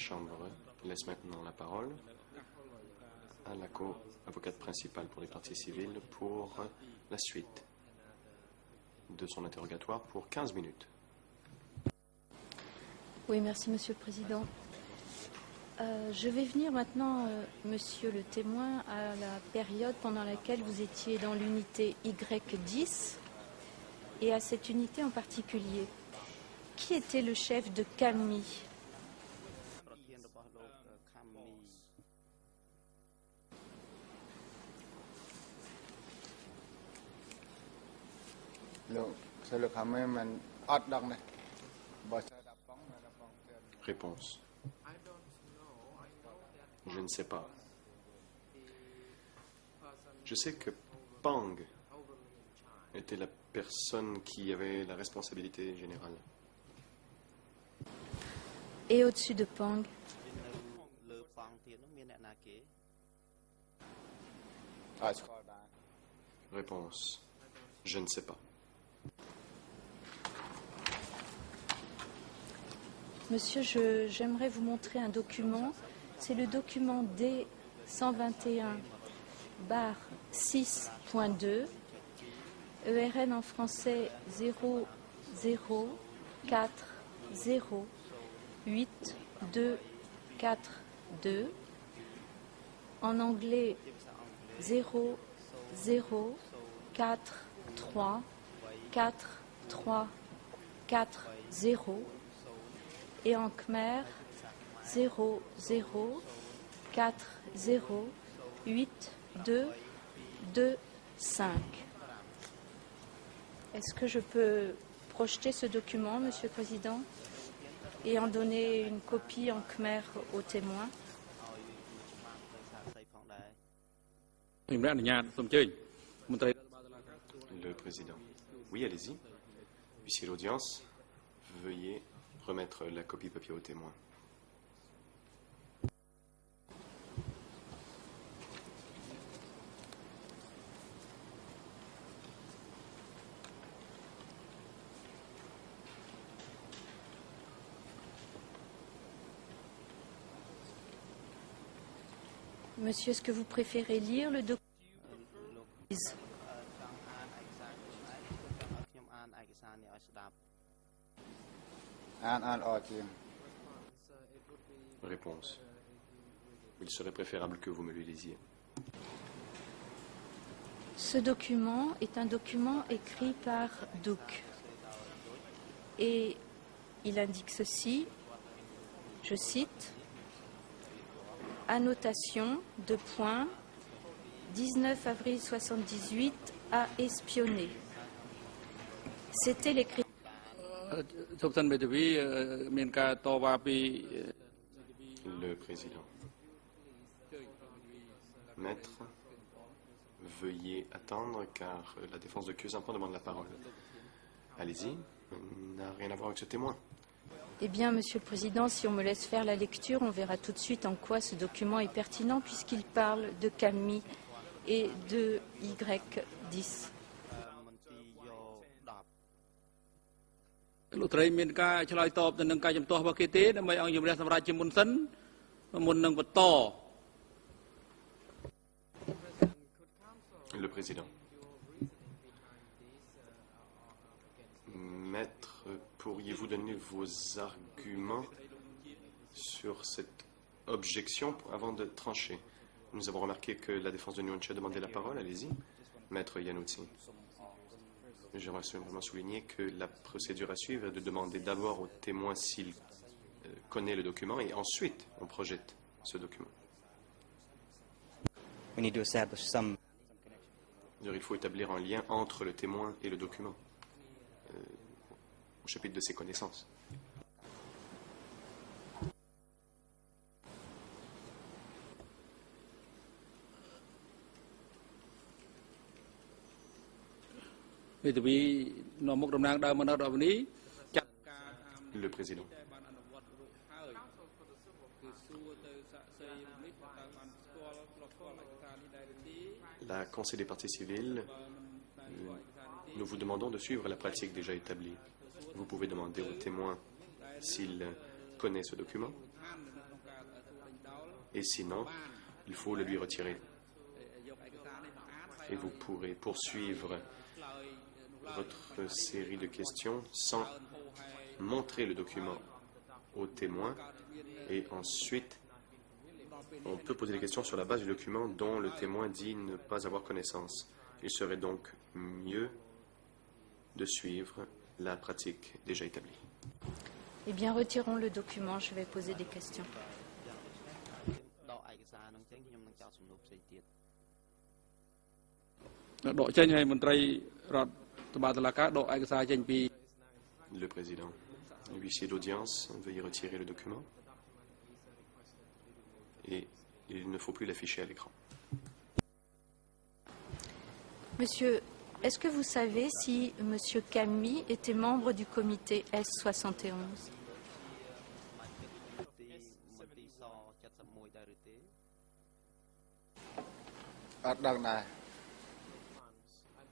Chambre laisse maintenant la parole à la co-avocate principale pour les parties civiles pour la suite de son interrogatoire pour 15 minutes. Oui, merci, Monsieur le Président. Je vais venir maintenant, Monsieur le témoin, à la période pendant laquelle vous étiez dans l'unité Y10 et à cette unité en particulier. Qui était le chef de CAMI? Réponse. Je ne sais pas. Je sais que Pang était la personne qui avait la responsabilité générale. Et au-dessus de Pang? Réponse. Je ne sais pas. Monsieur, j'aimerais vous montrer un document. C'est le document D121-6.2, ERN en français 00408242, en anglais 00434340 et en khmer 00408225. Est-ce que je peux projeter ce document, Monsieur le Président, et en donner une copie en khmer aux témoins? Le Président. Oui, allez-y. Huissier l'audience, veuillez remettre la copie papier aux témoins. Monsieur, est-ce que vous préférez lire le document? Réponse. Il serait préférable que vous me le lisiez. Ce document est un document écrit par Duc. Et il indique ceci, je cite, annotation de point 19 avril 78 à espionner. C'était l'écrit. Le Président. Maître, veuillez attendre car la défense de Cuesampan demande la parole. Allez-y, n'a rien à voir avec ce témoin. Eh bien, Monsieur le Président, si on me laisse faire la lecture, on verra tout de suite en quoi ce document est pertinent puisqu'il parle de CAMI et de Y10. Le Président. Maître, pourriez-vous donner vos arguments sur cette objection avant de trancher? Nous avons remarqué que la défense de Nguyen Cha demandait la parole. Allez-y. Maître Yanouti. J'aimerais simplement souligner que la procédure à suivre est de demander d'abord au témoin s'il connaît le document et ensuite on projette ce document. Il faut établir un lien entre le témoin et le document au chapitre de ses connaissances. Le Président. La Conseil des parties civiles, nous vous demandons de suivre la pratique déjà établie. Vous pouvez demander au témoin s'il connaît ce document Et sinon, il faut le lui retirer. Et vous pourrez poursuivre votre série de questions sans montrer le document au témoin. Et ensuite, on peut poser des questions sur la base du document dont le témoin dit ne pas avoir connaissance. Il serait donc mieux de suivre la pratique déjà établie. Eh bien, retirons le document, je vais poser des questions. Le président, l'huissier d'audience, veuillez retirer le document. Et il ne faut plus l'afficher à l'écran. Monsieur, est-ce que vous savez si Monsieur Camille était membre du comité S71?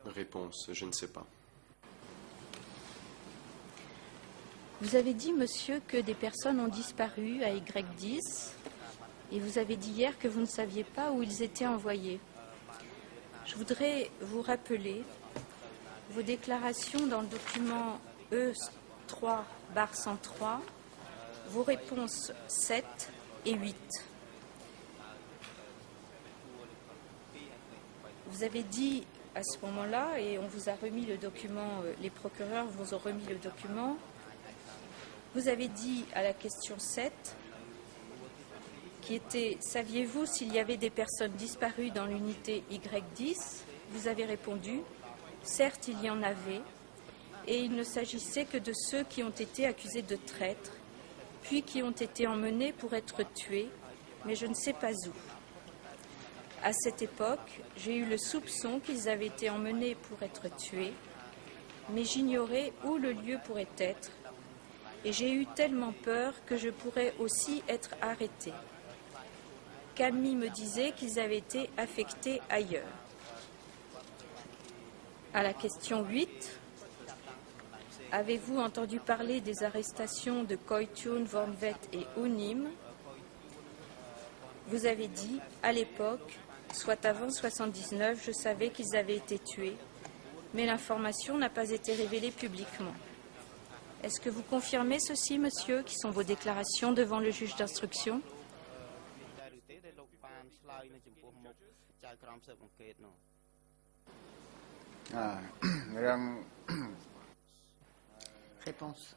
Réponse, je ne sais pas. Vous avez dit, monsieur, que des personnes ont disparu à Y10 et vous avez dit hier que vous ne saviez pas où ils étaient envoyés. Je voudrais vous rappeler vos déclarations dans le document E3/103, vos réponses 7 et 8. Vous avez dit à ce moment-là, et on vous a remis le document, les procureurs vous ont remis le document, vous avez dit à la question 7, qui était « Saviez-vous s'il y avait des personnes disparues dans l'unité Y10 ?» Vous avez répondu « Certes, il y en avait, et il ne s'agissait que de ceux qui ont été accusés de traître, puis qui ont été emmenés pour être tués, mais je ne sais pas où. À cette époque, j'ai eu le soupçon qu'ils avaient été emmenés pour être tués, mais j'ignorais où le lieu pourrait être, et j'ai eu tellement peur que je pourrais aussi être arrêté. Camille me disait qu'ils avaient été affectés ailleurs. » À la question 8, avez-vous entendu parler des arrestations de Koytun, Vornvet et Unim? Vous avez dit, à l'époque, soit avant 1979, je savais qu'ils avaient été tués, mais l'information n'a pas été révélée publiquement. Est-ce que vous confirmez ceci, monsieur, qui sont vos déclarations devant le juge d'instruction? Réponse.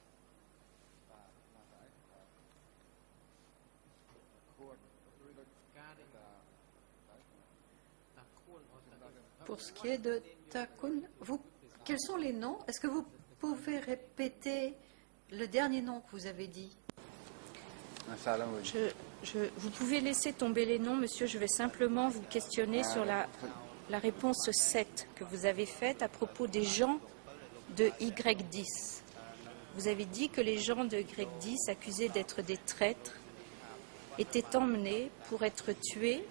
Pour ce qui est de Takun, quels sont les noms? Est-ce que vous pouvez répéter le dernier nom que vous avez dit? Vous pouvez laisser tomber les noms, monsieur. Je vais simplement vous questionner sur la réponse 7 que vous avez faite à propos des gens de Y10. Vous avez dit que les gens de Y10 accusés d'être des traîtres étaient emmenés pour être tués.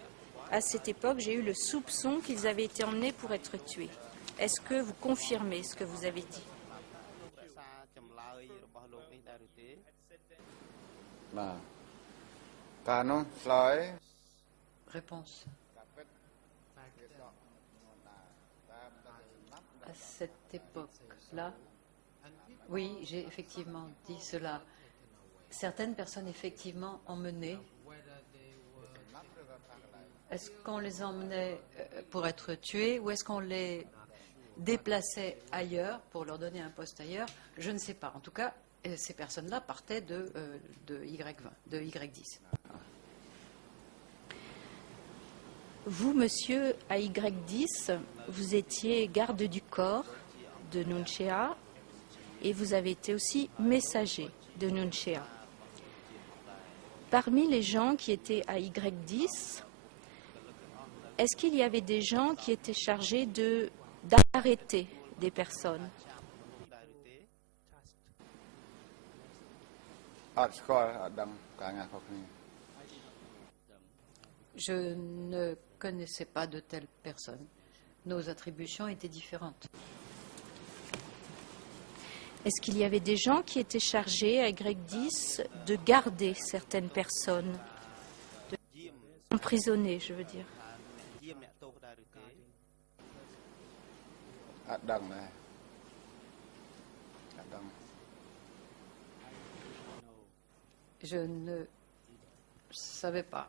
À cette époque, j'ai eu le soupçon qu'ils avaient été emmenés pour être tués. Est-ce que vous confirmez ce que vous avez dit? Réponse. À cette époque-là, oui, j'ai effectivement dit cela. Certaines personnes, effectivement, emmenées. Est-ce qu'on les emmenait pour être tués ou est-ce qu'on les déplaçait ailleurs pour leur donner un poste ailleurs? Je ne sais pas. En tout cas, ces personnes-là partaient de Y20, de Y10. Vous, monsieur, à Y10, vous étiez garde du corps de Nunchea et vous avez été aussi messager de Nunchea. Parmi les gens qui étaient à Y10, est-ce qu'il y avait des gens qui étaient chargés d'arrêter des personnes? Je ne connaissais pas de telles personnes. Nos attributions étaient différentes. Est-ce qu'il y avait des gens qui étaient chargés à Y10 de garder certaines personnes? emprisonnés, je veux dire. យាមអ្នកទោសដែរឬទេ អត់ដឹងដែរអត់ដឹង Je ne savais pas.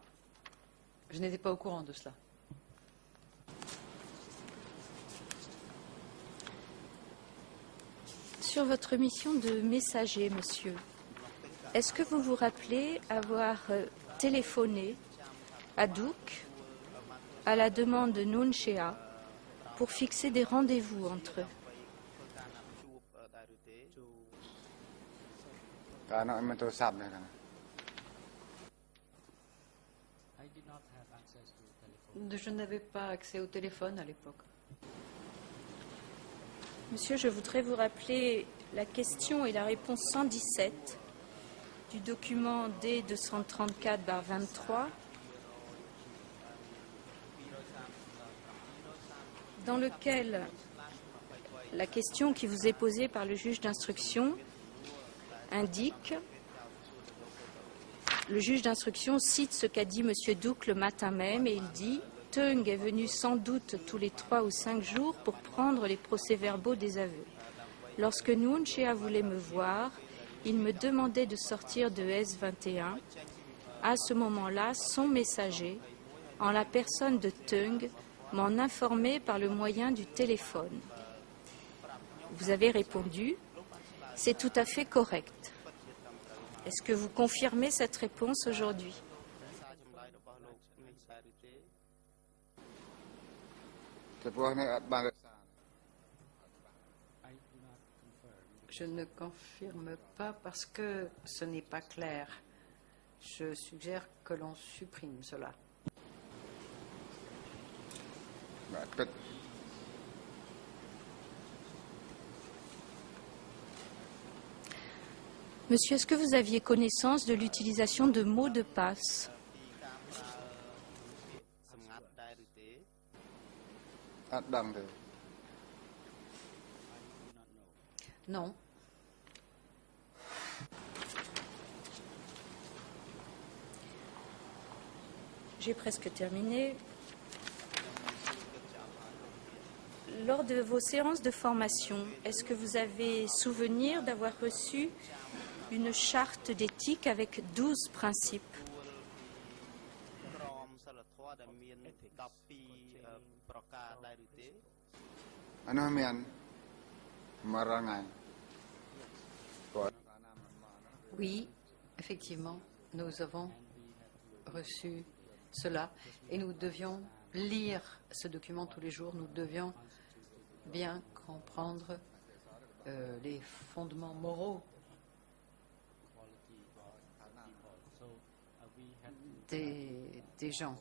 Je n'étais pas au courant de cela. Sur votre mission de messager, monsieur, est-ce que vous vous rappelez avoir téléphoné à Duke à la demande de Noon Shea pour fixer des rendez-vous entre eux? កាលនោះអត់មានទូរស័ព្ទទេកាល Je n'avais pas accès au téléphone à l'époque. Monsieur, je voudrais vous rappeler la question et la réponse 117 du document D234-23, dans lequel la question qui vous est posée par le juge d'instruction indique, le juge d'instruction cite ce qu'a dit M. Duke le matin même et il dit « Teung est venu sans doute tous les 3 ou 5 jours pour prendre les procès-verbaux des aveux. Lorsque Noon Shea voulait me voir, il me demandait de sortir de S21. À ce moment-là, son messager, en la personne de Teung, m'en informait par le moyen du téléphone. » Vous avez répondu « C'est tout à fait correct. » Est-ce que vous confirmez cette réponse aujourd'hui? ចំពោះនេះអត់បានរក្សា Je ne confirme pas parce que ce n'est pas clair. Je suggère que l'on supprime cela. បាទគិត Monsieur, est-ce que vous aviez connaissance de l'utilisation de mots de passe? សម្ងាត់ដែរឬទេ អត់ដឹងទេ Non. J'ai presque terminé. Lors de vos séances de formation, est-ce que vous avez souvenir d'avoir reçu une charte d'éthique avec 12 principes? ក្រមសីលធម៌ដែលមាន12ប្រការដែរឬទេ អានោះមានមួយរងថ្ងៃគាត់កាលណាមិនមកនោះ Oui, effectivement, nous avons reçu cela et nous devions lire ce document tous les jours. Nous devions bien comprendre les fondements moraux des gens.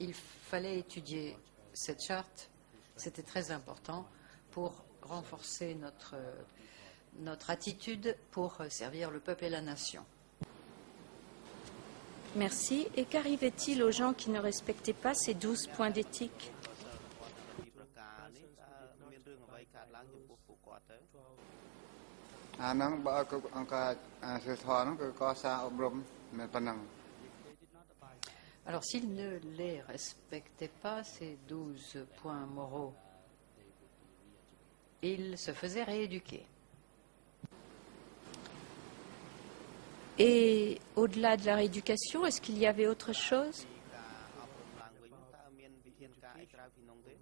Il fallait étudier cette charte. C'était très important pour renforcer notre attitude pour servir le peuple et la nation. Merci. Et qu'arrivait-il aux gens qui ne respectaient pas ces 12 points d'éthique? ប្រការនេះតើមានរឿងអ្វីកើតឡើងចំពោះពួកគាត់ទៅ អាហ្នឹងបើអង្គការអាសិទ្ធិហ្នឹងគឺកសាងអប់រំមិនប៉ុណ្ណឹង Alors, s'ils ne les respectaient pas, ces 12 points moraux, ils se faisaient rééduquer. Et au-delà de la rééducation, est-ce qu'il y avait autre chose? ការអប់រំឡើងវិញតើមានវិធានការអីក្រៅពីនោះទេ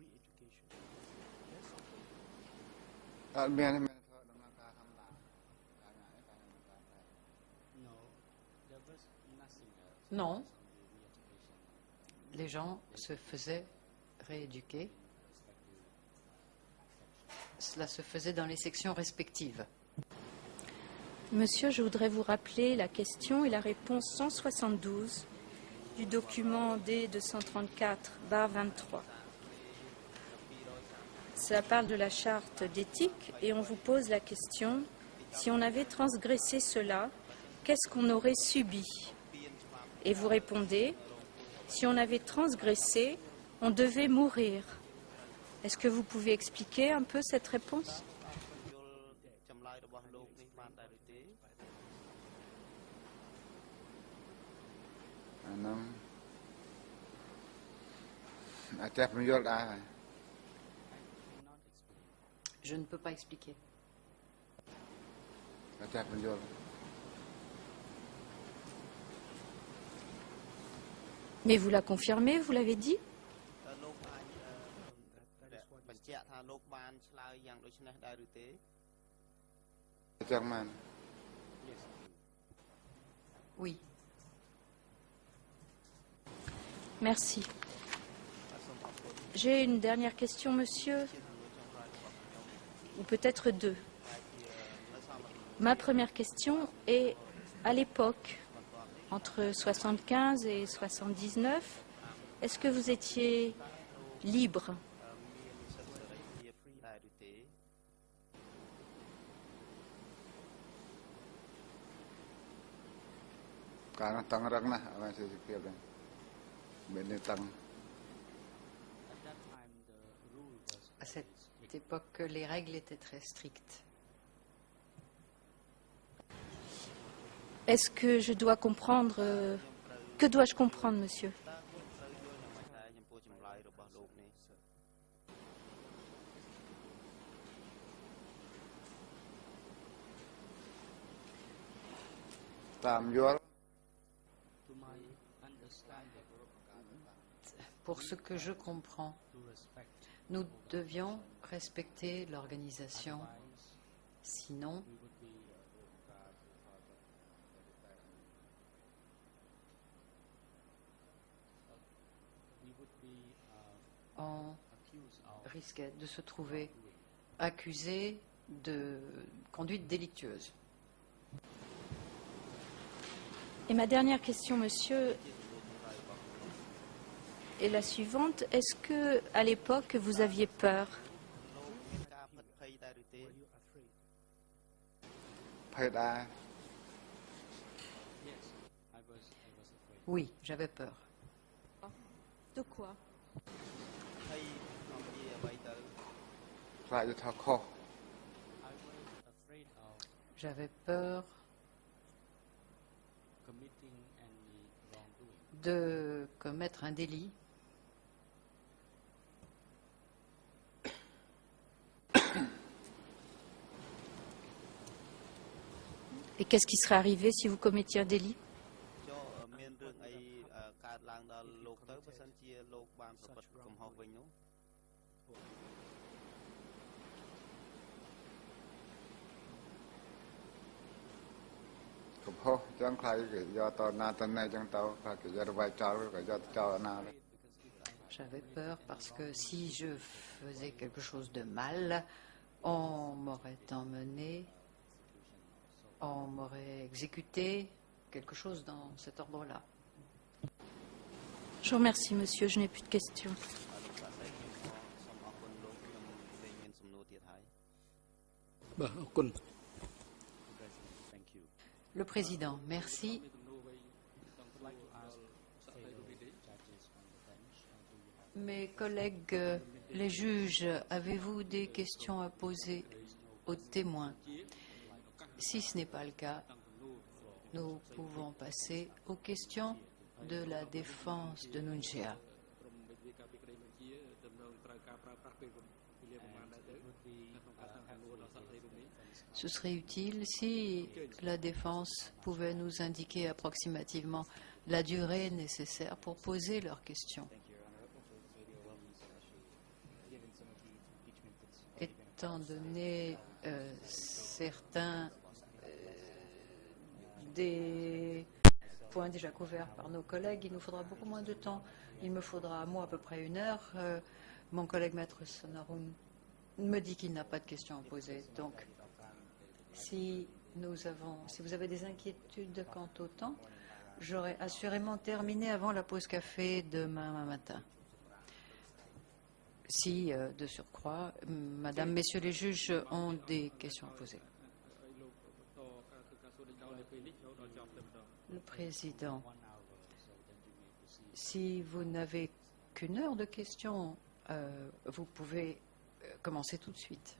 អត់មានទេមានធ្វើដំណើរការធម្មតាការណាឯងការដំណើរការដែរ Non. Les gens se faisaient rééduquer. Cela se faisait dans les sections respectives. Monsieur, je voudrais vous rappeler la question et la réponse 172 du document D234-23. Cela parle de la charte d'éthique et on vous pose la question, si on avait transgressé cela, qu'est-ce qu'on aurait subi? Et vous répondez, si on avait transgressé, on devait mourir. Est-ce que vous pouvez expliquer un peu cette réponse? យល់ចម្លើយរបស់លោកនេះបានដែរឬទេ អាហ្នឹង អាចចេះបញ្យល់ដែរហើយ Je ne peux pas expliquer. អាចចេះបញ្យល់ Mais vous la confirmez, vous l'avez dit? លោកអាចបញ្ជាក់ថាលោកបានឆ្លើយយ៉ាងដូចនេះដែរឬទេ អញ្ចឹងមែន Oui. Merci. J'ai une dernière question, monsieur, ou peut-être deux. Ma première question est, à l'époque, entre 75 et 79, est-ce que vous étiez libre? មានសិទ្ធិសេរីភាពដែរឬទេ កាលនោះតឹងរឹងណាស់អត់មានសេរីភាពទេមានតែតឹង À cette époque, les règles étaient très strictes. Est-ce que je dois comprendre... que dois-je comprendre, monsieur? តើខ្ញុំត្រូវយល់យ៉ាងម៉េចដែរចំពោះចម្លើយរបស់លោកនេះ តាមយល់ Pour ce que je comprends, nous devions respecter l'organisation. Sinon, on risquait de se trouver accusé de conduite délictueuse. Et ma dernière question, monsieur, est la suivante. Est-ce que, à l'époque, vous aviez peur? លោកមានការផិតភ័យដែរឬទេ ភ័យដែរ Oui, j'avais peur. De quoi? ភ័យអំពីអ្វីទៅ ខ្លាចថាខុស J'avais peur de commettre un délit. Et qu'est-ce qui serait arrivé si vous commettiez un délit? ចុះមានរឿងអីកើតឡើងដល់លោកទៅបើសិនជាលោកបានប្រព្រឹត្តកំហុសវិញនោះ កំហុសអញ្ចឹងខ្លាចគេយកតណាតណែអញ្ចឹងទៅខ្លាចគេយកទៅវាយចោលក៏យកទៅចោលណាទៅ J'avais peur parce que si je faisais quelque chose de mal, on m'aurait emmené, on m'aurait exécuté, quelque chose dans cet ordre-là. Je vous remercie, monsieur. Je n'ai plus de questions. លោកសាស្ត្រីខ្ញុំក៏សូមអរគុណលោកខ្ញុំលែងមានសំណួរទៀតហើយ បាទអរគុណ Le président, merci. Mes collègues, les juges, avez-vous des questions à poser aux témoins? Si ce n'est pas le cas, nous pouvons passer aux questions de la défense de Nunchea. Ce serait utile si la défense pouvait nous indiquer approximativement la durée nécessaire pour poser leurs questions. Étant donné certains des points déjà couverts par nos collègues, il nous faudra beaucoup moins de temps. Il me faudra, moi, à peu près 1 heure. Mon collègue maître Sonaroun me dit qu'il n'a pas de questions à poser. Donc, si vous avez des inquiétudes quant au temps, j'aurai assurément terminé avant la pause café demain matin. Si, de surcroît, Madame, Messieurs les juges ont des questions à poser. Le président, si vous n'avez qu'1 heure de questions, vous pouvez commencer tout de suite.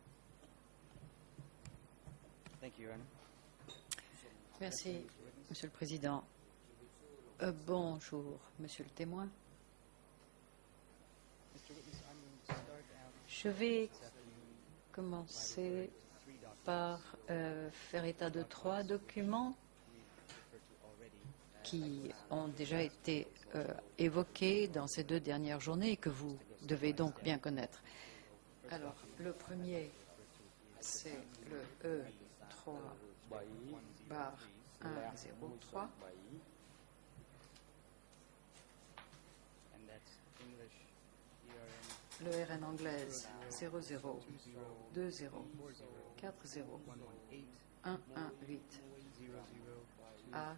Merci, Monsieur le Président. Bonjour, Monsieur le témoin. Je vais commencer par faire état de 3 documents qui ont déjà été évoqués dans ces 2 dernières journées et que vous devez donc bien connaître. Alors, le premier, c'est le E3/103. Le RN anglaise 0020404018 A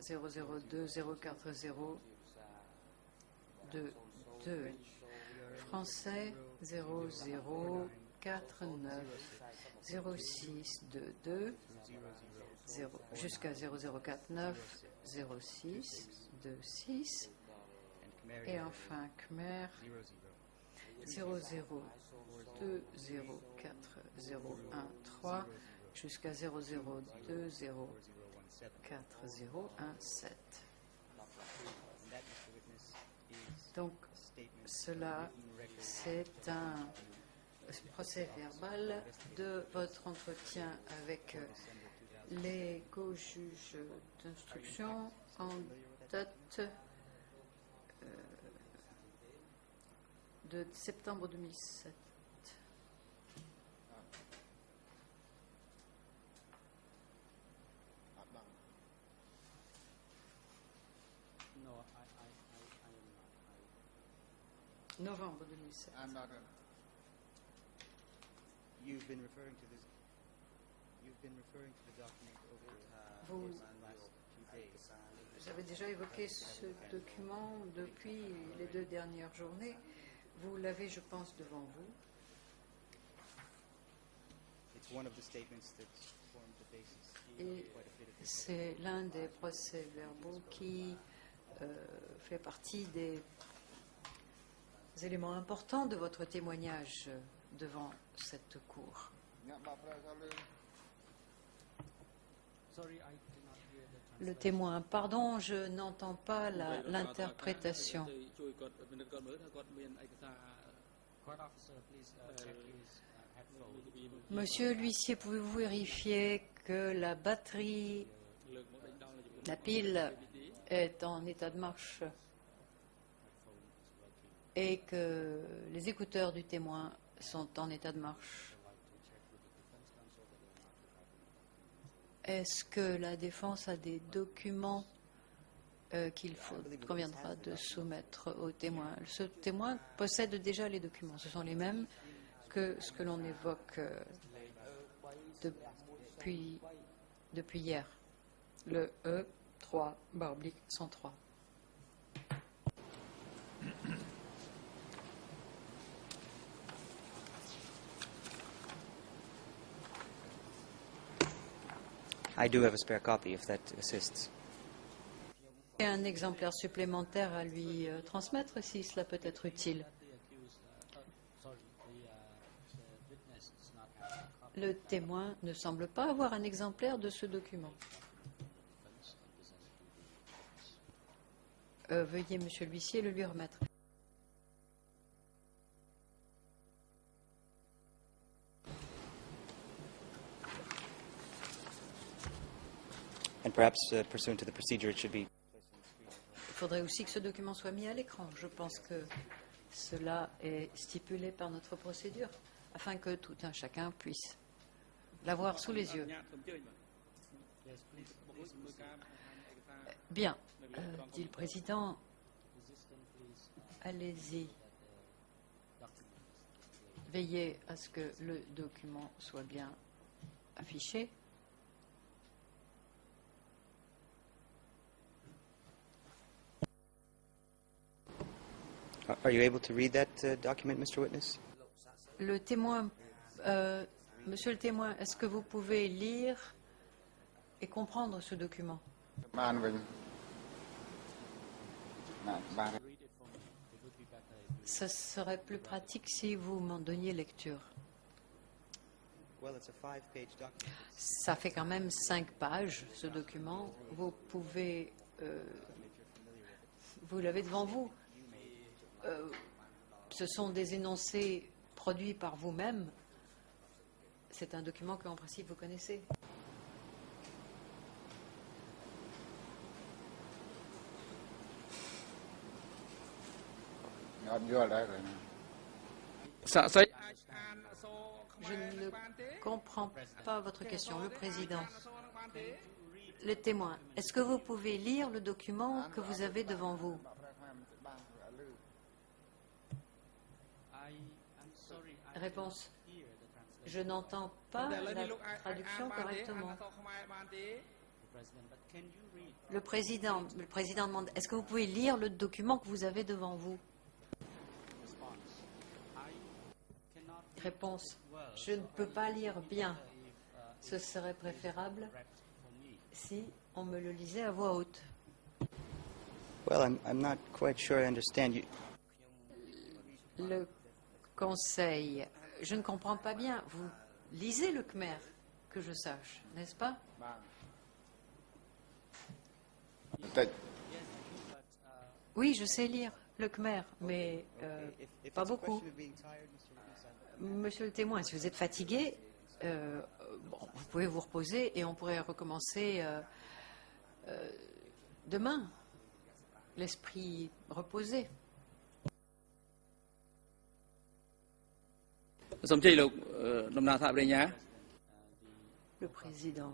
00204022 français 00490622 jusqu'à 00490626 et enfin Khmer 00204013 jusqu'à 00204017. Donc, cela, c'est un procès verbal de votre entretien avec les co-juges d'instruction en date de septembre 2007. Novembre 2007. I'm not a, You've been referring to the document over Vous- the last few days. Vous avez déjà évoqué ce document depuis les 2 dernières journées. Vous l'avez, je pense, devant vous. It's one of the statements that formed the basis Et of quite a bit of this. c'est l'un des procès-verbaux qui fait partie des éléments importants de votre témoignage devant cette cour. nyak bak prasal Le témoin, pardon, je n'entends pas l'interprétation. Monsieur l'huissier, pouvez-vous vérifier que la batterie, la pile est en état de marche et que les écouteurs du témoin sont en état de marche? Est-ce que la défense a des documents qu'il conviendra de soumettre au témoin? Ce témoin possède déjà les documents. Ce sont les mêmes que ce que l'on évoque depuis hier. Le E3 Barblick 103. I do have a spare copy if that assists. Et un exemplaire supplémentaire à lui transmettre si cela peut être utile. Le témoin ne semble pas avoir un exemplaire de ce document. Veuillez, monsieur l'huissier, le lui remettre. And perhaps, pursuant to the procedure, it should be. Il faudrait aussi que ce document soit mis à l'écran. Je pense que cela est stipulé par notre procédure, afin que tout un chacun puisse l'avoir sous les yeux. Bien, dit le président, allez-y. Veillez à ce que le document soit bien affiché. Are you able to read that document, Mr. Witness? Le témoin, monsieur le témoin, est-ce que vous pouvez lire et comprendre ce document? បានវិញណាបាន Ce serait plus pratique si vous m'en donniez lecture. Well, it's a 5-page document. Ça fait quand même 5 pages, ce document. Vous pouvez... vous l'avez devant vous. Ce sont des énoncés produit par vous-même, c'est un document que, en principe, vous connaissez. Je ne comprends pas votre question, le président. Le témoin, est-ce que vous pouvez lire le document que vous avez devant vous? Réponse, je n'entends pas la traduction correctement. Le président demande, est-ce que vous pouvez lire le document que vous avez devant vous? Réponse, je ne peux pas lire bien. Ce serait préférable si on me le lisait à voix haute. Well, I'm not quite sure I understand you. Le Conseil, je ne comprends pas bien. Vous lisez le Khmer, que je sache, n'est-ce pas? Oui, je sais lire le Khmer, mais pas beaucoup. Monsieur le témoin, si vous êtes fatigué, vous pouvez vous reposer et on pourrait recommencer demain, l'esprit reposé. សូមជ័យលោកដំណាងសហប្រញ្ញា Le président.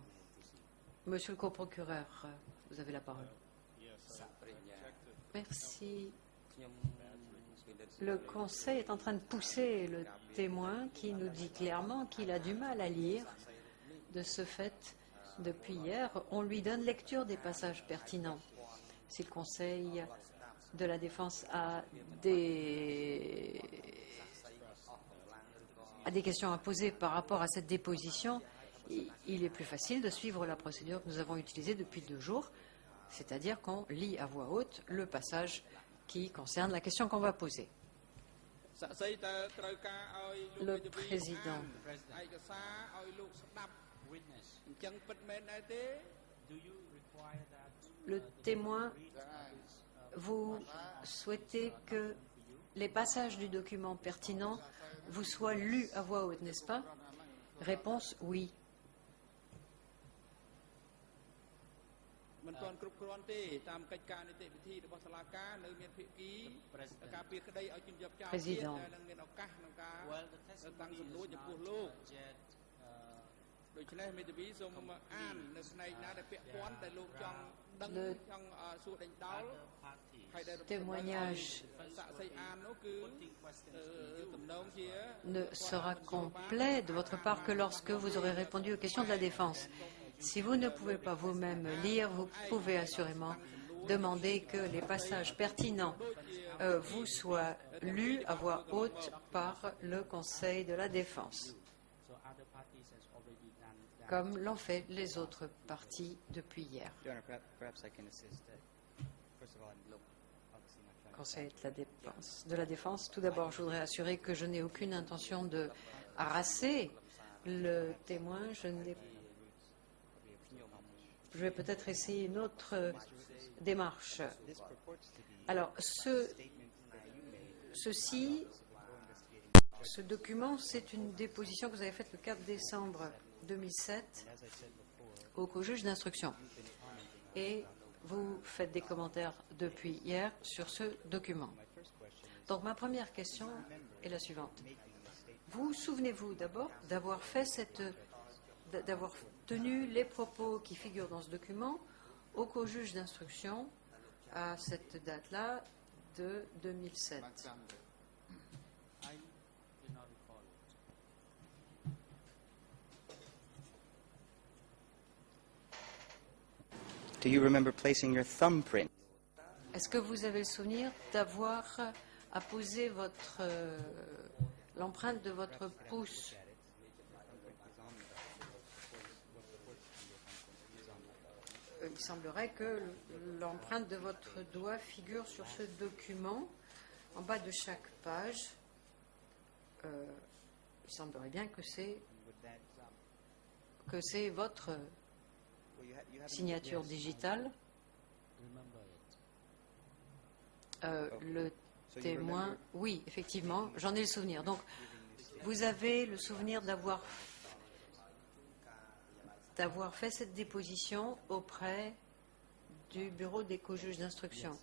Monsieur le coprocureur, vous avez la parole. Merci. Le Conseil est en train de pousser le témoin qui nous dit clairement qu'il a du mal à lire. De ce fait, depuis hier, on lui donne lecture des passages pertinents. Si le Conseil de la Défense a des questions à poser par rapport à cette déposition, il est plus facile de suivre la procédure que nous avons utilisée depuis 2 jours, c'est-à-dire qu'on lit à voix haute le passage qui concerne la question qu'on va poser. Le président. Le témoin, vous souhaitez que les passages du document pertinent vous soient lus à voix haute, n'est-ce pas? Réponse, oui. Président. Le témoignage ne sera complet de votre part que lorsque vous aurez répondu aux questions de la défense. Si vous ne pouvez pas vous-même lire, vous pouvez assurément demander que les passages pertinents vous soient lus à voix haute par le Conseil de la Défense, comme l'ont fait les autres parties depuis hier. Conseil de la Défense. Tout d'abord, je voudrais assurer que je n'ai aucune intention de harasser le témoin. Je vais peut-être essayer une autre démarche. Alors, ce document, c'est une déposition que vous avez faite le 4 décembre 2007 au co-juge d'instruction. Et vous faites des commentaires depuis hier sur ce document. Donc, ma première question est la suivante. Vous souvenez-vous d'abord d'avoir tenu les propos qui figurent dans ce document au co-juge d'instruction à cette date-là de 2007? Do you remember placing your thumbprint? Est-ce que vous avez le souvenir d'avoir apposé l'empreinte de votre pouce? Il semblerait que l'empreinte de votre doigt figure sur ce document, en bas de chaque page. Il semblerait bien que c'est votre signature digitale. Le témoin, oui, effectivement, j'en ai le souvenir. Donc, Vous avez le souvenir d'avoir fait cette déposition auprès du bureau des co-juges d'instruction?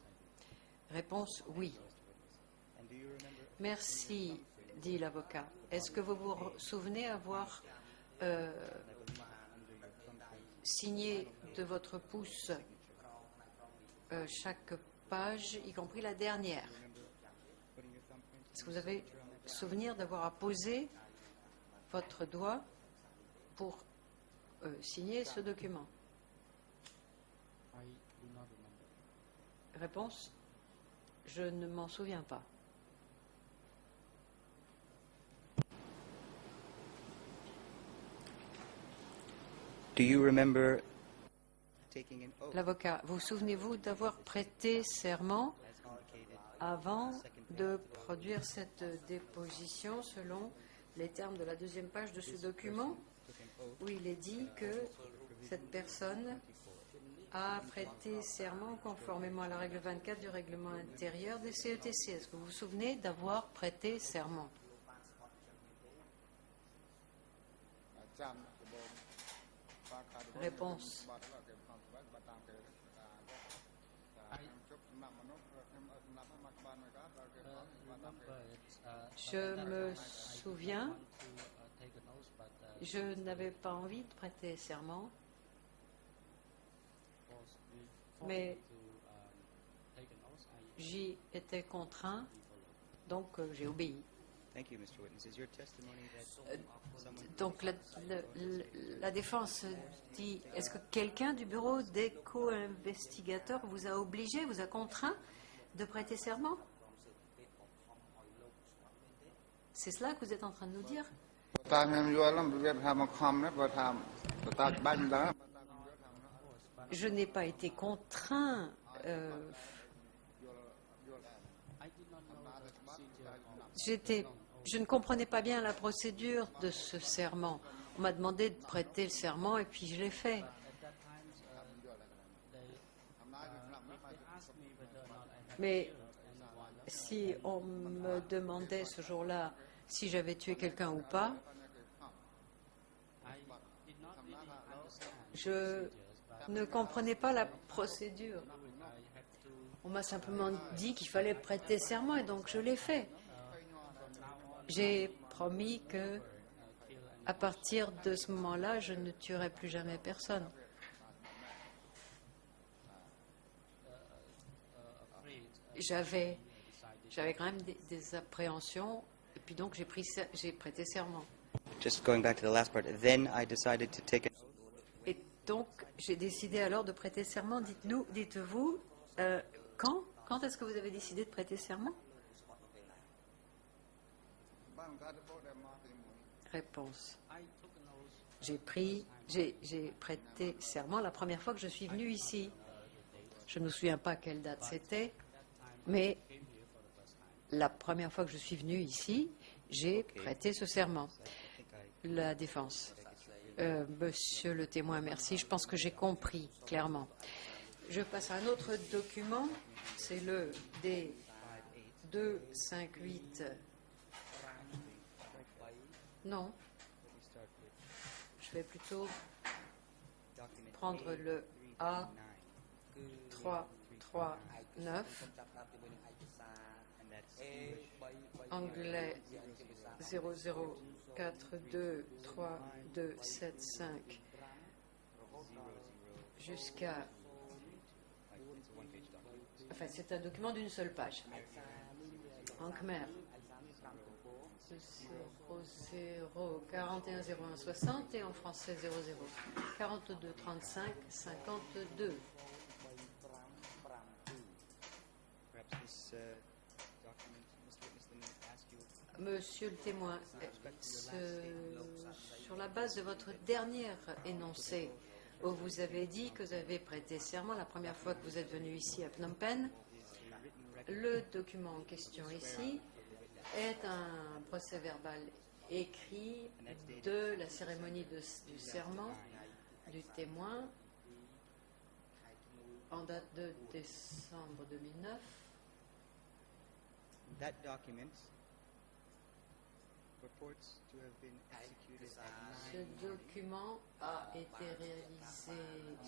Réponse oui. Merci, dit l'avocat. Est-ce que vous vous souvenez avoir signé de votre pouce chaque page, y compris la dernière? Est-ce que vous avez souvenir d'avoir apposé votre doigt pour signer ce document? Réponse, je ne m'en souviens pas. Do you remember taking an oath L'avocat, vous souvenez-vous d'avoir prêté serment avant de produire cette déposition selon les termes de la deuxième page de ce document, où il est dit que cette personne a prêté serment conformément à la règle 24 du règlement intérieur des CETC? Est-ce que vous vous souvenez d'avoir prêté serment? Réponse. Je me souviens, je n'avais pas envie de prêter serment, mais j'y étais contraint, donc j'ai obéi. Thank you, Mr. Witness. Is your testimony that Donc la défense dit, est-ce que quelqu'un du bureau des co-investigateurs vous a obligé, vous a contraint de prêter serment? C'est cela que vous êtes en train de nous dire? Je n'ai pas été contraint. Je ne comprenais pas bien la procédure de ce serment. On m'a demandé de prêter le serment et puis je l'ai fait. Mais si on me demandait ce jour-là si j'avais tué quelqu'un ou pas, je ne comprenais pas la procédure. On m'a simplement dit qu'il fallait prêter serment et donc je l'ai fait. J'ai promis que, à partir de ce moment-là, je ne tuerai plus jamais personne. J'avais quand même des appréhensions, et puis donc j'ai prêté serment. just going back to the last part, then I decided to take an oath. Et donc j'ai décidé alors de prêter serment. Dites-vous, quand est-ce que vous avez décidé de prêter serment? Réponse. J'ai prêté serment la première fois que je suis venue ici. Je ne me souviens pas quelle date c'était, mais la première fois que je suis venue ici, j'ai prêté ce serment. La défense. Monsieur le témoin, merci. Je pense que j'ai compris clairement. Je passe à un autre document. C'est le D258. Non. Je vais plutôt prendre le A339, anglais 00423275 jusqu'à... Enfin, c'est un document d'une seule page. En khmer. 00410160 et en français 00 42 35 52. Monsieur le témoin, sur la base de votre dernier énoncé, où vous avez dit que vous avez prêté serment la première fois que vous êtes venu ici à Phnom Penh, le document en question ici est un procès-verbal écrit de la cérémonie du serment du témoin en date de décembre 2009. That document Ce document a été réalisé,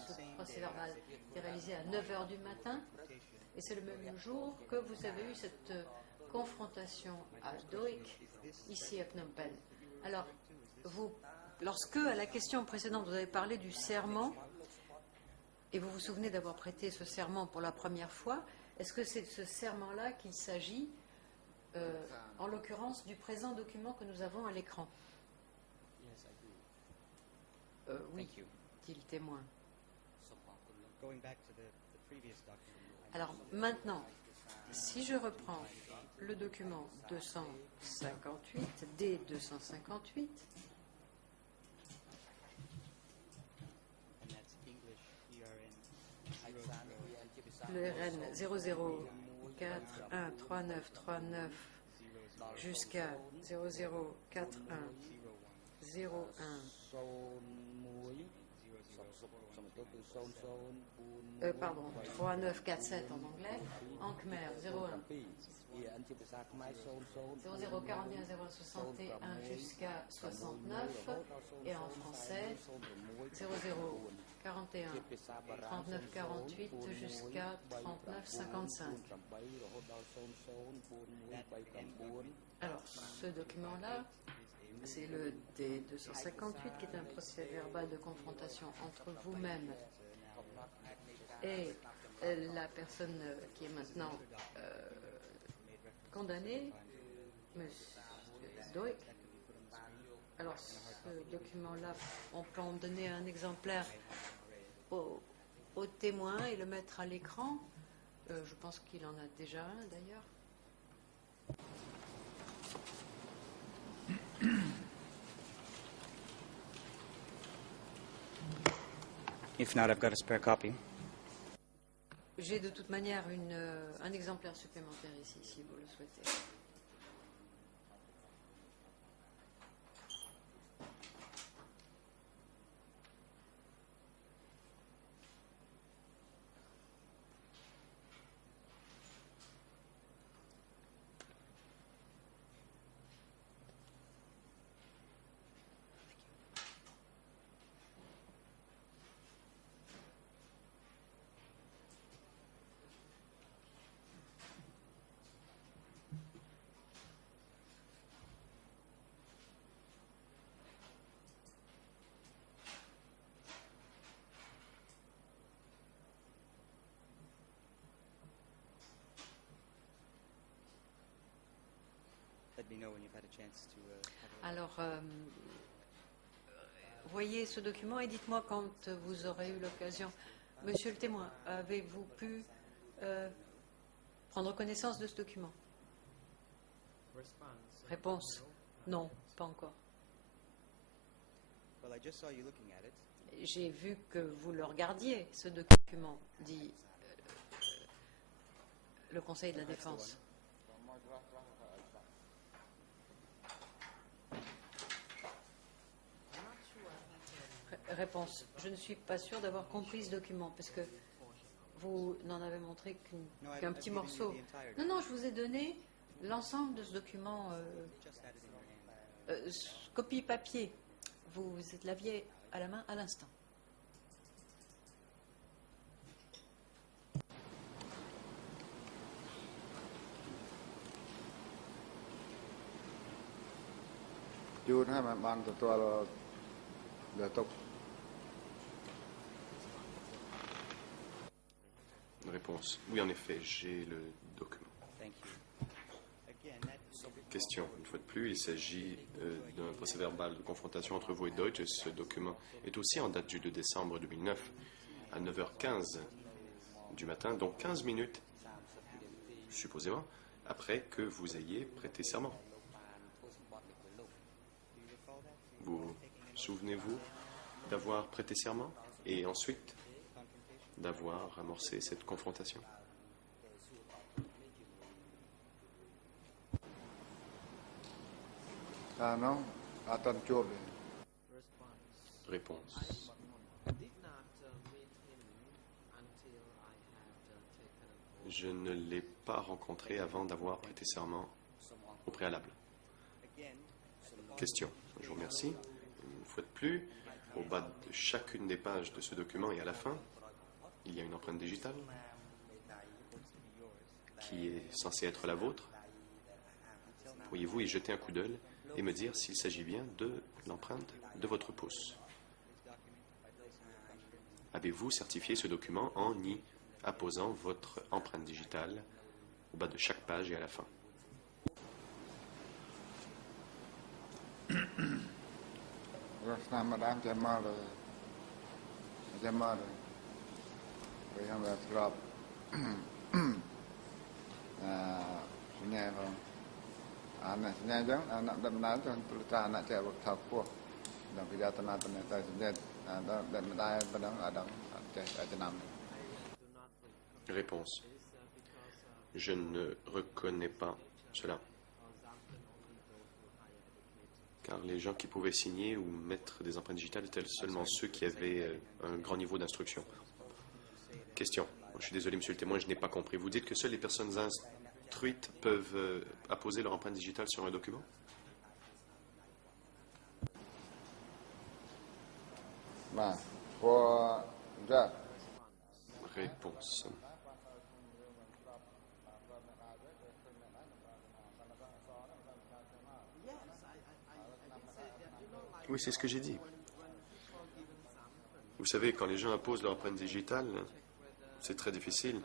ce procès-verbal a été réalisé à 9 heures du matin, et c'est le même jour que vous avez eu cette confrontation à Doik, ici à Phnom Penh. Alors, lorsque, à la question précédente, vous avez parlé du serment, et vous vous souvenez d'avoir prêté ce serment pour la première fois, est-ce que c'est de ce serment-là qu'il s'agit, en l'occurrence, du présent document que nous avons à l'écran? Oui, dit le témoin. Alors maintenant, si je reprends le document 258, D258, le RN 00413939 jusqu'à 004101. Pardon, 3947 en anglais, en khmer 01 0041 061 jusqu'à 69 et en français 0041 3948 jusqu'à 3955. Alors, ce document-là, c'est le D258 qui est un procès verbal de confrontation entre vous-même et la personne qui est maintenant condamnée, M. Doik. Alors, ce document-là, on peut en donner un exemplaire au témoin et le mettre à l'écran. Je pense qu'il en a déjà un, d'ailleurs. If not, I've got a spare copy. J'ai de toute manière un exemplaire supplémentaire ici, si vous le souhaitez. Let me know when you've had a chance to have a... Alors, voyez ce document et dites-moi quand vous aurez eu l'occasion. Monsieur le témoin, avez-vous pu prendre connaissance de ce document? Réponse: non, pas encore. Well, I just saw you looking at it. J'ai vu que vous le regardiez, ce document, dit le Conseil de la Défense. Réponse: je ne suis pas sûre d'avoir compris ce document, parce que vous n'en avez montré qu'un petit morceau. Non, non, je vous ai donné l'ensemble de ce document, copie papier. Vous l'aviez à la main à l'instant. Réponse: oui, en effet, j'ai le document. Thank you. Question: une fois de plus, il s'agit d'un procès-verbal de confrontation entre vous et Deutsch, et ce document est aussi en date du 2 décembre 2009 à 9h15 du matin, donc 15 minutes, supposément, après que vous ayez prêté serment. Vous souvenez-vous d'avoir prêté serment et ensuite d'avoir amorcé cette confrontation? Non, attends, Réponse: je ne l'ai pas rencontré avant d'avoir prêté serment au préalable. Question. Je vous remercie. Une fois de plus, au bas de chacune des pages de ce document et à la fin, il y a une empreinte digitale qui est censée être la vôtre. Pourriez-vous y jeter un coup d'œil et me dire s'il s'agit bien de l'empreinte de votre pouce? Avez-vous certifié ce document en y apposant votre empreinte digitale au bas de chaque page et à la fin? Réponse. Je ne reconnais pas cela. Car les gens qui pouvaient signer ou mettre des empreintes digitales étaient seulement ceux qui avaient un grand niveau d'instruction. Question. Je suis désolé, monsieur le témoin, je n'ai pas compris. Vous dites que seules les personnes instruites peuvent apposer leur empreinte digitale sur un document? Réponse. Oui, c'est ce que j'ai dit. Vous savez, quand les gens apposent leur empreinte digitale, c'est très difficile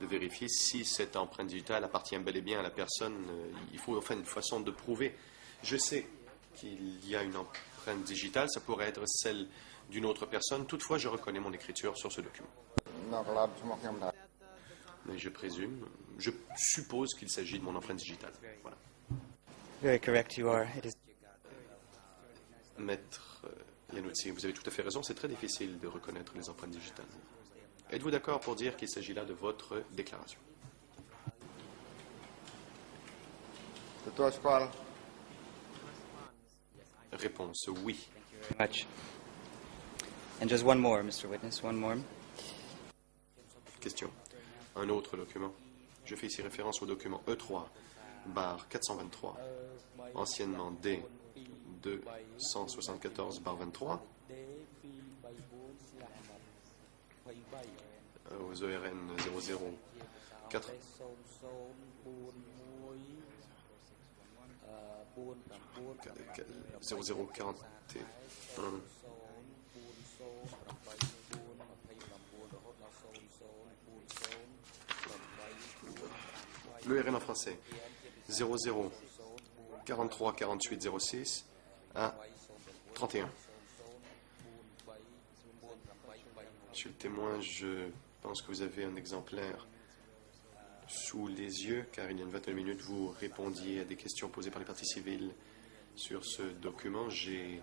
de vérifier si cette empreinte digitale appartient bel et bien à la personne. Il faut enfin une façon de prouver. Je sais qu'il y a une empreinte digitale, ça pourrait être celle d'une autre personne. Toutefois, je reconnais mon écriture sur ce document. Mais je présume, je suppose qu'il s'agit de mon empreinte digitale. Voilà. Very correct you are. It is. Maître Iannuzzi, vous avez tout à fait raison, c'est très difficile de reconnaître les empreintes digitales. Êtes-vous d'accord pour dire qu'il s'agit là de votre déclaration? Réponse oui. Very much. And just one more, Mr. Witness, one more. Question. Un autre document. Je fais ici référence au document E3, barre 423, anciennement D 274, barre 23, aux ERN 004. 0041. Le RN en français 00 43 48 06 à 31. Monsieur le témoin, je pense que vous avez un exemplaire sous les yeux, car il y a une vingtaine de minutes, vous répondiez à des questions posées par les parties civiles sur ce document. J'ai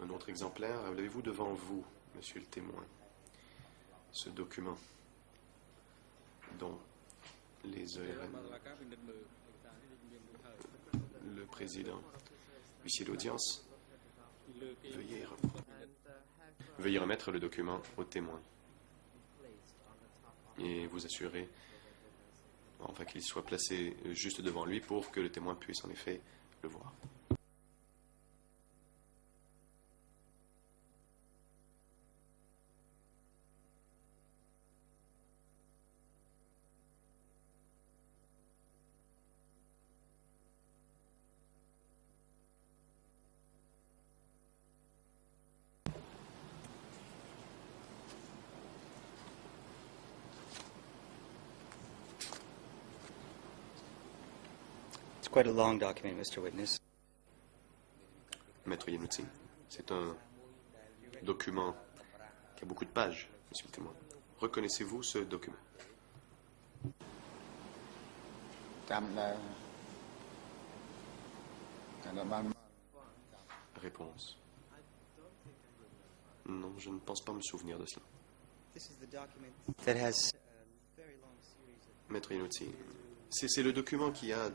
un autre exemplaire. L'avez-vous devant vous, monsieur le témoin, ce document dont les ERN, le président, huissier d'audience, veuillez remettre le document au témoin et vous assurer enfin qu'il soit placé juste devant lui pour que le témoin puisse en effet le voir. It's quite a long document, Mr. Witness. Maître Iannuzzi, c'est un document qui a beaucoup de pages, monsieur le témoin. Reconnaissez-vous ce document? Réponse. Non, je ne pense pas me souvenir de cela. That has Maître Iannuzzi, c'est le document qui a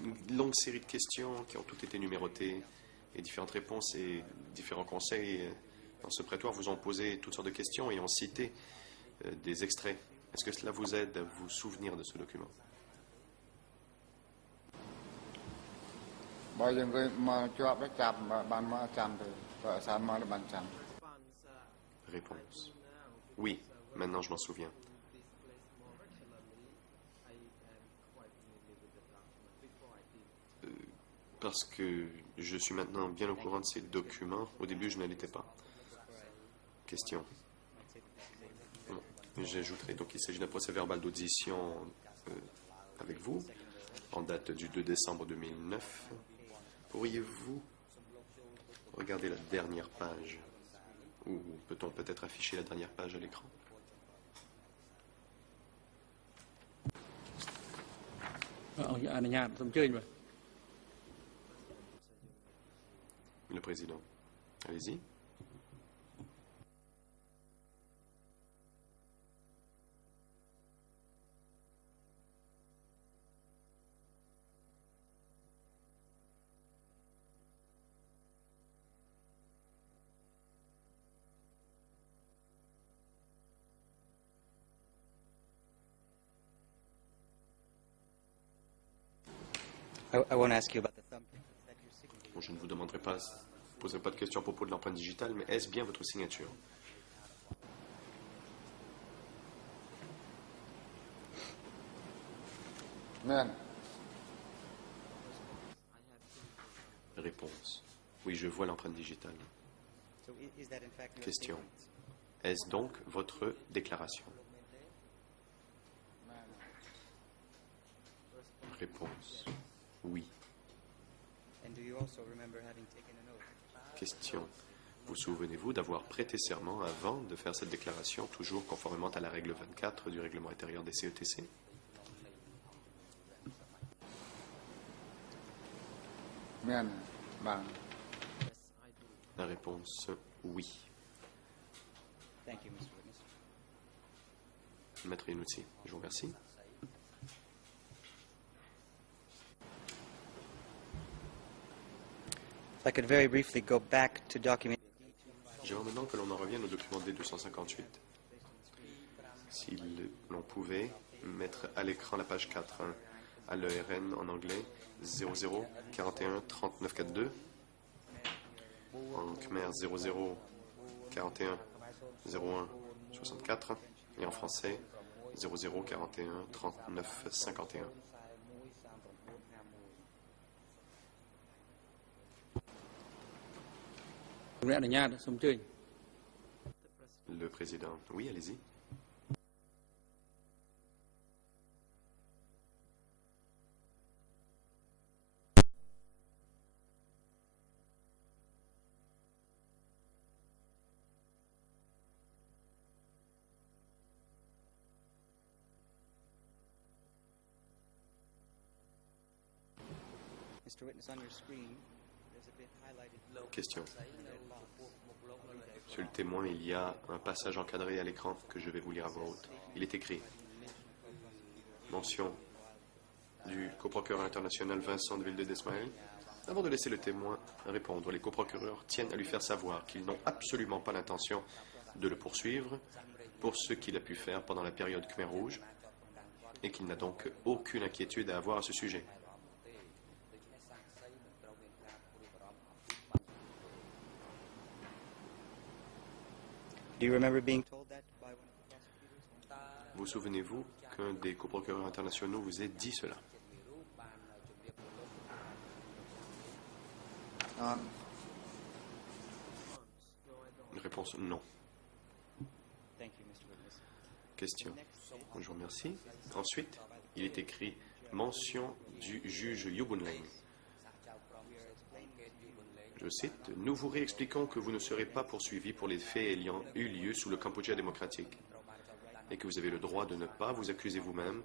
une longue série de questions qui ont toutes été numérotées et différentes réponses et différents conseils dans ce prétoire vous ont posé toutes sortes de questions et ont cité des extraits. Est-ce que cela vous aide à vous souvenir de ce document? បើយើងគេមកជាប់ទៅចាប់បានមកចាំទៅបើអសារមកទៅបានចាំ Réponse. Oui, maintenant je m'en souviens. Parce que je suis maintenant bien au courant de ces documents. Au début, je ne l'étais pas. Question. Bon, j'ajouterai donc qu'il s'agit d'un procès verbal d'audition avec vous, en date du 2 décembre 2009. Pourriez-vous regarder la dernière page? Ou peut-on peut-être afficher la dernière page à l'écran? Le président. Allez-y. I won't ask you about the thumbprint. Is that your signature? Bon, je ne vous demanderai pas, poserai pas de questions à propos de l'empreinte digitale, mais est-ce bien votre signature? Man. Réponse. Oui, je vois l'empreinte digitale. So is that in fact your Question. statement? Est-ce donc votre déclaration? Réponse. Oui. And do you also remember having taken an oath? Question. Vous souvenez-vous d'avoir prêté serment avant de faire cette déclaration, toujours conformément à la règle 24 du règlement intérieur des CETC? Man. Ban. La réponse, oui. Thank you, Mr. Witness. Maître Inouti, je vous remercie. If I could very briefly go back to document. J'aimerais maintenant que l'on en revienne au document D258. Si l'on pouvait mettre à l'écran la page 4, hein, à l'ERN en anglais, 00 41 39 42, en Khmer 00 41 01 64, et en français 00 41 39 51. Le président, oui, allez-y. Mr. Witness, on your screen, there's a bit highlighted. Question. Monsieur le témoin, il y a un passage encadré à l'écran que je vais vous lire à voix haute. Il est écrit: mention du coprocureur international Vincent de Vildé-Desmaël. Avant de laisser le témoin répondre, les coprocureurs tiennent à lui faire savoir qu'ils n'ont absolument pas l'intention de le poursuivre pour ce qu'il a pu faire pendant la période Khmer Rouge et qu'il n'a donc aucune inquiétude à avoir à ce sujet. Do you remember being told that by one of the prosecutors? Vous souvenez-vous qu'un des coprocureurs internationaux vous ait dit cela? Réponse non. Thank you, Mr. Witness. Question. Je vous remercie. Ensuite, il est écrit mention du juge Yubunleng. Je cite: nous vous réexpliquons que vous ne serez pas poursuivi pour les faits ayant eu lieu sous le Cambodge démocratique et que vous avez le droit de ne pas vous accuser vous-même,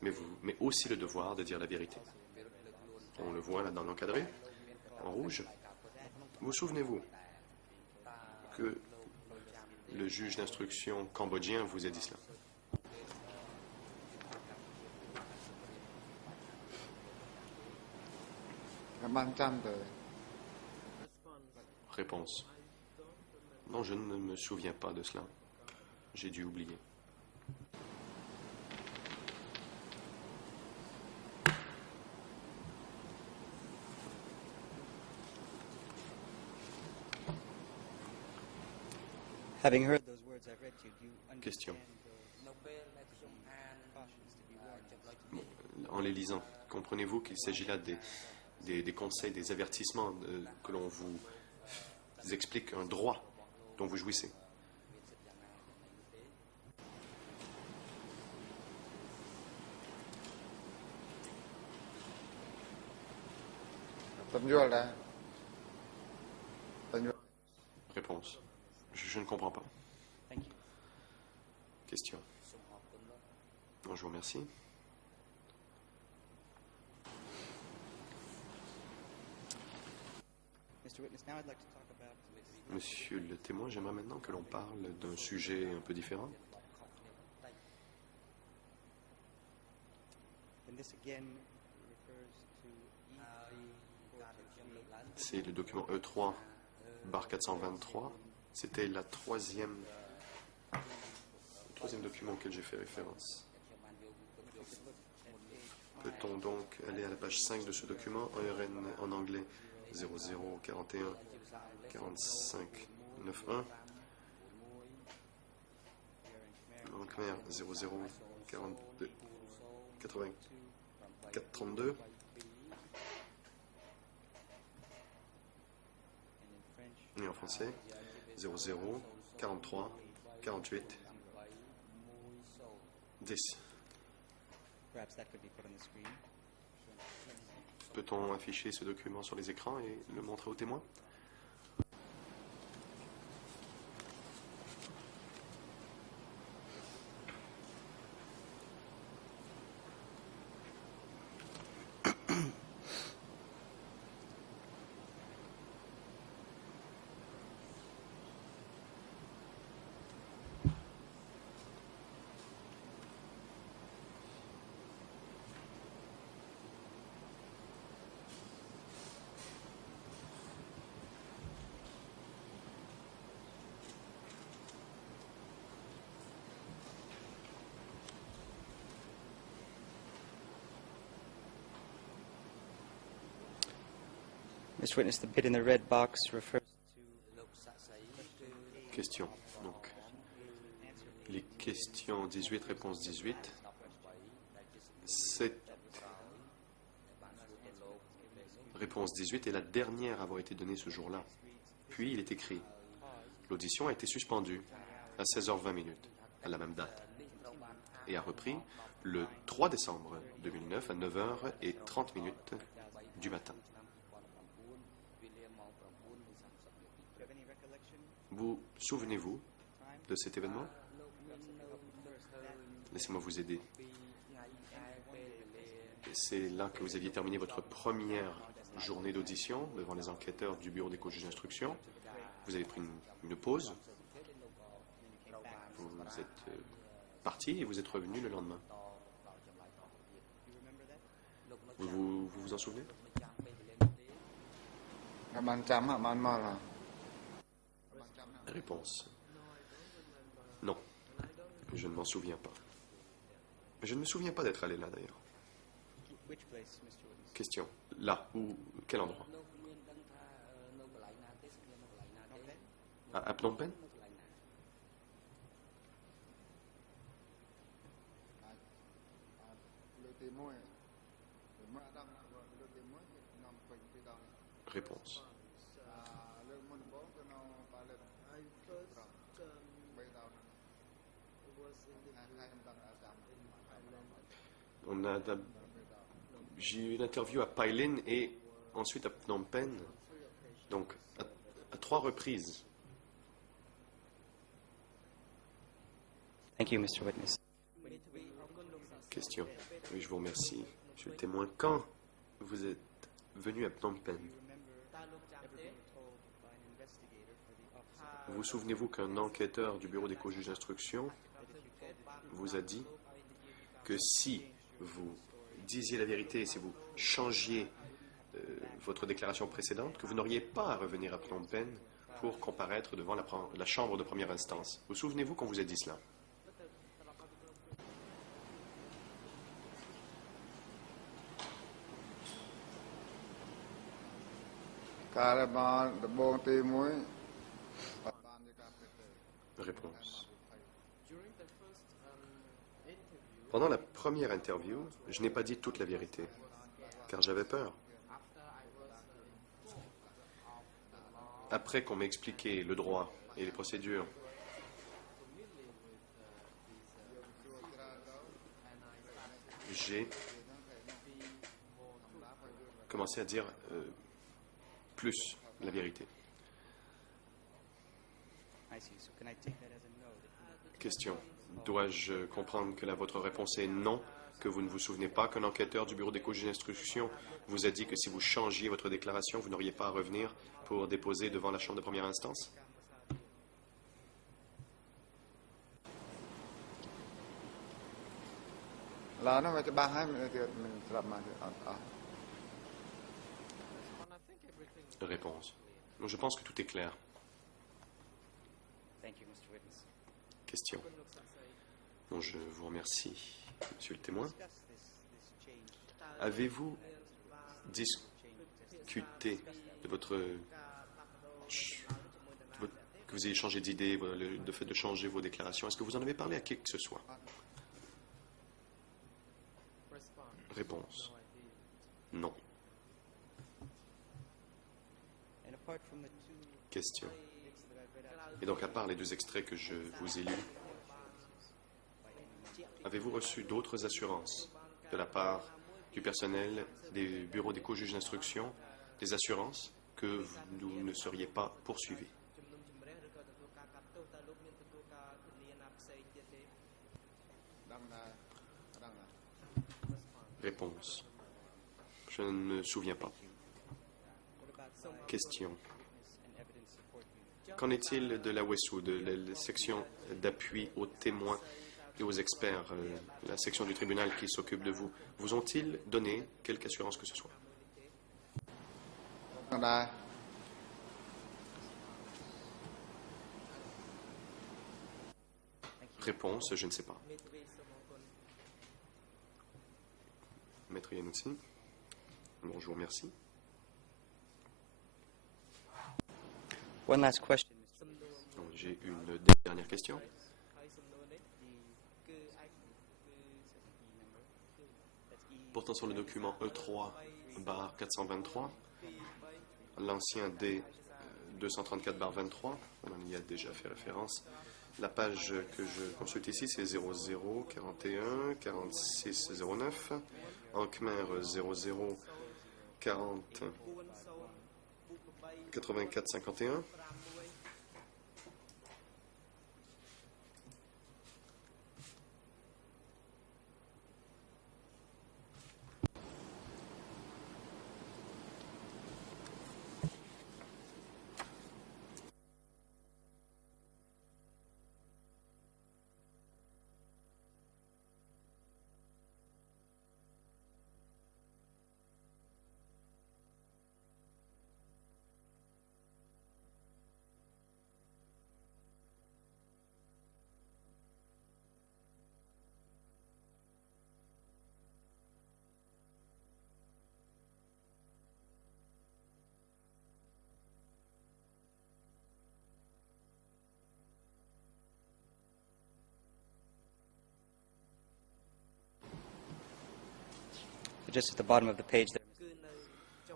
mais aussi le devoir de dire la vérité. On le voit là dans l'encadré, en rouge. Vous souvenez-vous que le juge d'instruction cambodgien vous a dit cela? Ban trămទៅ Réponse. Non, je ne me souviens pas de cela. J'ai dû oublier. Having heard those words I've read to you, do you Question. understand the cautions to be warned? Bon, en les lisant, comprenez-vous qu'il s'agit là des conseils, des avertissements que l'on vous explique un droit dont vous jouissez? Tâm vô là Tâm vô. Réponse. Je ne comprends pas. Thank you. Question. Bon, je vous remercie. Mr. Witness, now I'd like to talk about Monsieur le témoin, j'aimerais maintenant que l'on parle d'un sujet un peu différent. and this again refers to E3 C'est le document E3 bar 423. C'était le troisième document auquel j'ai fait référence. Peut-on donc aller à la page 5 de ce document, ERN en anglais 0041 45 91, en khmer 0042 84 32, et en français 00 43 48 10. Perhaps that could be put on the screen. Peut-on afficher ce document sur les écrans et le montrer aux témoins? Mr. Witness, the bit in the red box refers Question. Donc, les questions 18, réponse 18. Cette réponse 18 est la dernière à avoir été donnée ce jour-là. Puis, il est écrit: l'audition a été suspendue à 16h20 à la même date, et a repris le 3 décembre 2009 à 9h30 du matin. Vous souvenez-vous de cet événement? Laissez-moi vous aider. C'est là que vous aviez terminé votre première journée d'audition devant les enquêteurs du bureau des co-juges d'instruction. Vous avez pris une pause. Vous êtes parti et vous êtes revenu le lendemain. Vous en souvenez? Bạn chăm hả? Bạn mò là Réponse. Non, je ne m'en souviens pas. Je ne me souviens pas d'être allé là d'ailleurs. which place, Mr. Witness? Question. Là, ou quel endroit? À Phnom Penh? Lưỡi tí môi Mới đâm lưỡi tí môi Nằm quỳnh tí đòn Réponse. Lưỡi môn bố Tôi nó bà lên Bây đào Hai em tăng ở chạm J'ai eu une interview à Pailin et ensuite à Phnom Penh, donc à 3 reprises. Thank you, Mr. Witness. Question. Oui, je vous remercie, monsieur le témoin. Quand vous êtes venu à Phnom Penh, vous souvenez-vous qu'un enquêteur du bureau des co-juges d'instruction vous a dit que si vous disiez la vérité, si vous changiez votre déclaration précédente, que vous n'auriez pas à revenir à Phnom Penh pour comparaître devant la chambre de première instance? Vous souvenez-vous qu'on vous a dit cela? Cả là bà Đập bông tí môi Bạn như cả phết Pendant la première interview, je n'ai pas dit toute la vérité, car j'avais peur. Après qu'on m'ait expliqué le droit et les procédures, j'ai commencé à dire plus la vérité. I see. So can I take that as a no? Question. Dois-je comprendre que votre réponse est non, que vous ne vous souvenez pas qu'un enquêteur du bureau des juges d'instruction vous a dit que si vous changiez votre déclaration, vous n'auriez pas à revenir pour déposer devant la Chambre de première instance? Là nó phải cho ba hai mình tập mà Réponse. Je pense que tout est clair. Thank you, Mr. Witness. Question. Bon, je vous remercie, monsieur le témoin. Discuss this change. Avez-vous discuté de que vous ayez changé d'idée, le fait de changer vos déclarations? Est-ce que vous en avez parlé à qui que ce soit? Réponse. Non. And apart from the two Question. bits that I've read out, Et donc, à part les 2 extraits que je vous ai lus, avez-vous reçu d'autres assurances de la part du personnel des bureaux des co-juges d'instruction, des assurances que vous ne seriez pas poursuivis? Réponse. Je ne me souviens pas. Question. and evidence support unit. Qu'en est-il de la WESU, de la section d'appui aux témoins et aux experts, la section du tribunal qui s'occupe de vous? Vous ont-ils donné quelque assurance que ce soit? ដល់ដែរ Réponse, je ne sais pas. Maître Yanoutsi. Bon, je vous remercie. One last question, Mr. Donc, j'ai une dernière question. Pourtant, sur le document E3/423, l'ancien D234/23, on y a déjà fait référence. La page que je consulte ici, c'est 00 41 46 09, en Khmer 00 40 84 51. So just at the bottom of the page there,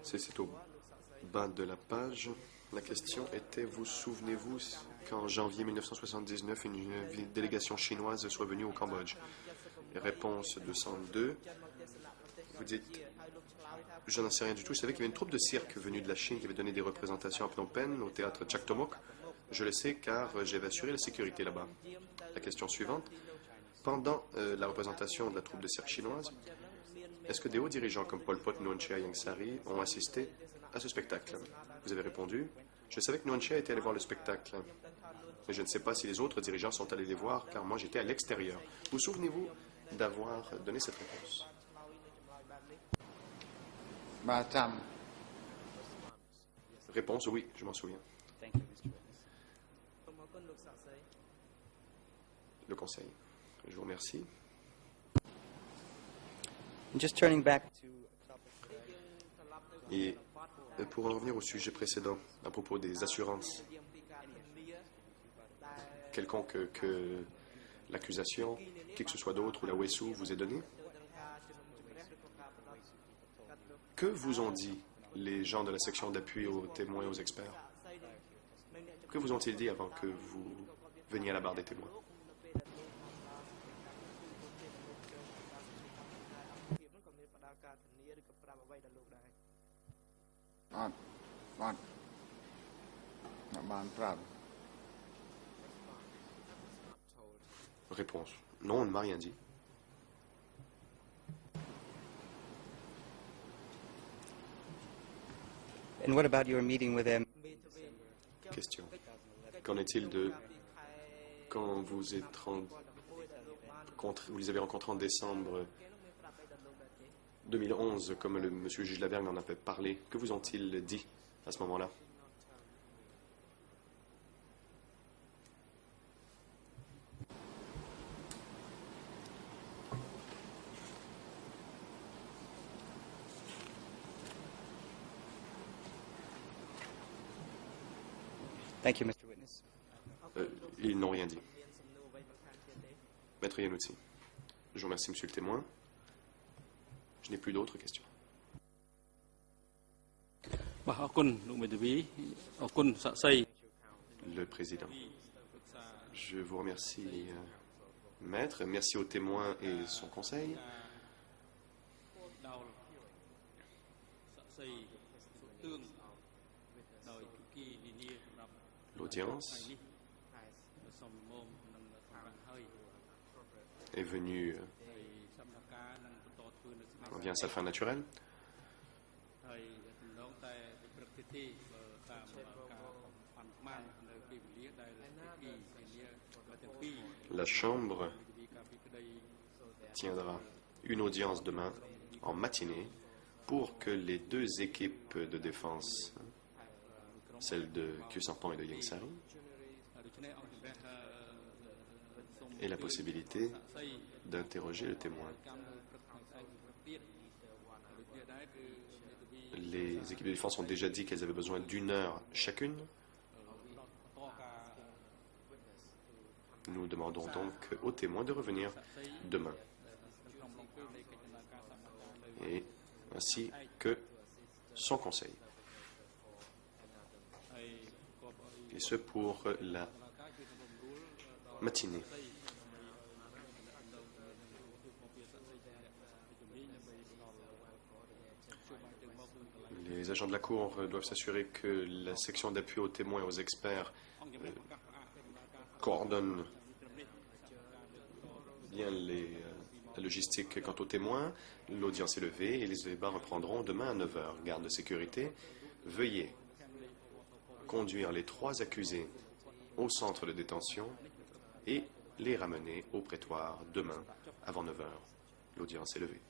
C'est au bas de la page. La question était, vous souvenez-vous qu'en janvier 1979, une délégation chinoise soit venue au Cambodge? Réponse 202. Vous dites, je n'en sais rien du tout. Je savais qu'il y avait une troupe de cirque venue de la Chine qui avait donné des représentations à Phnom Penh, au théâtre Chaktomok. Je le sais car j'avais assuré la sécurité là-bas. La question suivante. Pendant la représentation de la troupe de cirque chinoise, est-ce que des hauts dirigeants comme Pol Pot, Nuon Chea et Ieng Sary ont assisté à ce spectacle? Vous avez répondu, je savais que Nuon Chea était allé voir le spectacle, mais je ne sais pas si les autres dirigeants sont allés les voir, car moi j'étais à l'extérieur. Vous souvenez-vous d'avoir donné cette réponse? បាទចាំ Réponse, oui, je m'en souviens. thank you, Mr. Witness. Le conseil. Je vous remercie. And just turning back to a topic Et pour en revenir au sujet précédent, à propos des assurances, quelconque que l'accusation qui que ce soit d'autre ou la WESU vous ait donné? Que vous ont dit les gens de la section d'appui aux témoins et aux experts? Que vous ont-ils dit avant que vous veniez à la barre des témoins? អត់អត់បានប្រាប់ Réponse. Non, on ne m'a rien dit. And what about your meeting with them? Question. Qu'en est-il de quand vous les avez rencontrés en décembre 2011, comme le monsieur juge Lavergne en avait parlé? Que vous ont-ils dit à ce moment-là? Thank you, Mr. Witness. Ils n'ont rien dit. Maître Yanouti, je vous remercie, monsieur le témoin. Je n'ai plus d'autres questions. បាទអរគុណលោកមេធាវីអរគុណសាក់សី Le président. Je vous remercie, maître. Merci aux témoins et son conseil. ដោយសាក់សីសុទឿងដោយទូគីនានាសម្រាប់ L'audience សំមុំនឹងសម្រាប់ហើយ est venue ហើយសម្រាប់ការនឹងបន្តធ្វើនៅស្មារតី vient à sa fin naturelle. ហើយដំណងតែព្រឹកទីទីបើតាមការបានស្មាននៅពេលវេលាដែលទីនានាបើទាំងពីរ La Chambre មេធាវីការពីក្តី tiendra une audience demain en matinée pour que les deux équipes de défense, celle de Kyusampan et de Yengsari, ដូច្នេះអង្គជំរះសូម aient la possibilité សាក់សី d'interroger le témoin. កម្មនៅព្រឹកថ្ងៃស្អែកព្រឹកទៀតដូចគ្នាដែរគឺមេធាវី Les équipes de défense ont déjà dit qu'elles avaient besoin d'une heure chacune. បន្តការ Nous demandons donc aux témoins de revenir demain, ក្នុងឡងពេលនៃកិច្ចដំណើរការសម្ដែងនៅ et ainsi que son conseil. ហើយក៏ឲ្យ Et ce pour la ការគឺសម្រួលដល់ matinée. ស្អីគឺពពាសាក់សីជាជំនាញដើម្បីផ្ដល់ជួយបានទៅមកនឹងកន្លែង Les agents de la Cour doivent s'assurer que la section d'appui aux témoins et aux experts អង្គជំរះប្រកាសផ្អាកកិច្ចដំណើរការ coordonne ត្រឹមនេះ bien la logistique quant aux témoins. L'audience est levée et les débats reprendront demain à 9h. Garde de sécurité, veuillez conduire les 3 accusés au centre de détention et les ramener au prétoire demain avant 9h. L'audience est levée.